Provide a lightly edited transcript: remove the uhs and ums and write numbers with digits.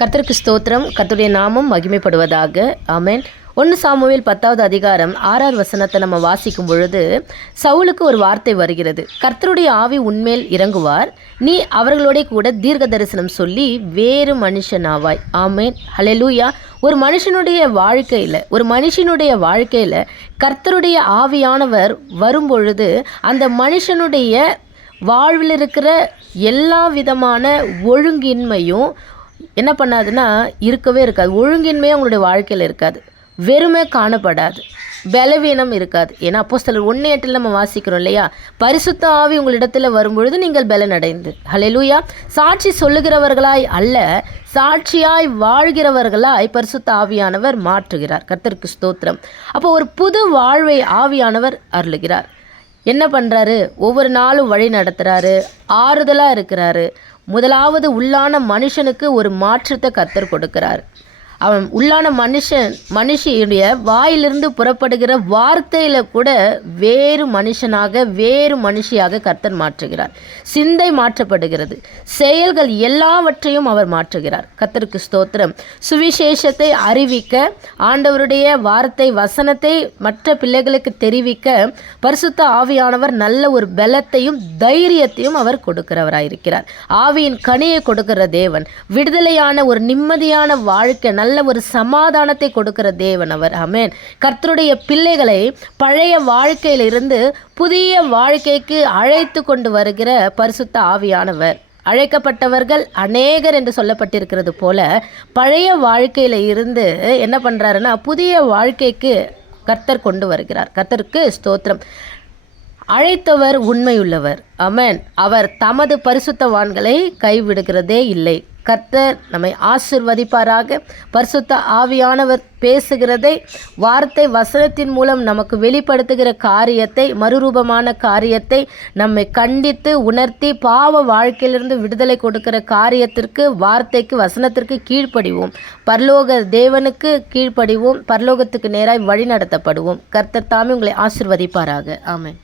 கர்த்தருக்கு ஸ்தோத்திரம். கர்த்தருடைய நாமம் மகிமைப்படுவதாக. ஆமென். 1 சாமுவேல் 10வது அதிகாரம் 6வது வசனத்தை நம்ம வாசிக்கும் பொழுது சவுலுக்கு ஒரு வார்த்தை வருகிறது. கர்த்தருடைய ஆவி உன்மேல் இறங்குவார், நீ அவர்களோட கூட தீர்க்க தரிசனம் சொல்லி வேறு மனுஷனாவாய். ஆமென். ஹல்லேலூயா. ஒரு மனுஷனுடைய வாழ்க்கையில் கர்த்தருடைய ஆவியானவர் வரும்பொழுது அந்த மனுஷனுடைய வாழ்வில் இருக்கிற எல்லா விதமான ஒழுங்கின்மையும் என்ன பண்ணாதுன்னா இருக்கவே இருக்காது. ஒழுங்கின்மையே அவங்களுடைய வாழ்க்கையில் இருக்காது, வெறுமை காணப்படாது, பலவீனம் இருக்காது. ஏன்னா அப்போஸ்தலர் 1:8 நம்ம வாசிக்கிறோம் இல்லையா, பரிசுத்த ஆவி உங்களிடத்தில் வரும்பொழுது நீங்கள் பலனடைந்து. ஹல்லேலூயா. சாட்சி சொல்லுகிறவர்களாய் அல்ல, சாட்சியாய் வாழ்கிறவர்களாய் பரிசுத்த ஆவியானவர் மாற்றுகிறார். கர்த்தருக்கு ஸ்தோத்திரம். அப்போ ஒரு புது வாழ்வை ஆவியானவர் அருளுகிறார். என்ன பண்ணுறாரு? ஒவ்வொரு நாளும் வழி நடத்துகிறாரு, ஆறுதலாக இருக்கிறாரு. முதலாவது உள்ளான மனுஷனுக்கு ஒரு மாற்றத்தை கர்த்தர் கொடுக்கிறார். அவன் உள்ளான மனுஷியுடைய வாயிலிருந்து புறப்படுகிற வார்த்தையில் கூட வேறு மனுஷனாக வேறு மனுஷியாக கர்த்தர் மாற்றுகிறார். சிந்தை மாற்றப்படுகிறது, செயல்கள் எல்லாவற்றையும் அவர் மாற்றுகிறார். கர்த்தருக்கு ஸ்தோத்திரம். சுவிசேஷத்தை அறிவிக்க, ஆண்டவருடைய வார்த்தை வசனத்தை மற்ற பிள்ளைகளுக்கு தெரிவிக்க பரிசுத்த ஆவியானவர் நல்ல ஒரு பலத்தையும் தைரியத்தையும் அவர் கொடுக்கிறவராயிருக்கிறார். ஆவியின் கனியை கொடுக்கிற தேவன், விடுதலையான ஒரு நிம்மதியான வாழ்க்கை, நல்ல ஒரு சமாதானத்தை கொடுக்கிற தேவன் அவர். ஆமென். கர்த்தருடைய பிள்ளைகளை பழைய வாழ்க்கையிலிருந்து புதிய வாழ்க்கைக்கு அழைத்து கொண்டு வருகிற பரிசுத்த ஆவியானவர். அழைக்கப்பட்டவர்கள் அநேகர் என்று சொல்லப்பட்டிருக்கிறது போல பழைய வாழ்க்கையில் இருந்து என்ன பண்ணுறாருன்னா புதிய வாழ்க்கைக்கு கர்த்தர் கொண்டு வருகிறார். கர்த்தருக்கு ஸ்தோத்திரம். அழைத்தவர் உண்மையுள்ளவர். ஆமென். அவர் தமது பரிசுத்தவான்களை கைவிடுகிறதே இல்லை. கர்த்தர் நம்மை ஆசீர்வதிப்பாராக. பரிசுத்த ஆவியானவர் பேசுகிறதை, வார்த்தை வசனத்தின் மூலம் நமக்கு வெளிப்படுத்துகிற காரியத்தை, மறுரூபமான காரியத்தை நம்மை கண்டித்து உணர்த்தி பாவ வாழ்க்கையிலிருந்து விடுதலை கொடுக்கிற காரியத்திற்கு, வார்த்தைக்கு, வசனத்திற்கு கீழ்ப்படிவோம். பரலோக தேவனுக்கு கீழ்ப்படிவோம். பரலோகத்துக்கு நேராய் வழி நடத்தப்படுவோம். கர்த்தர் தாமே உங்களை ஆசீர்வதிப்பாராக. ஆமென்.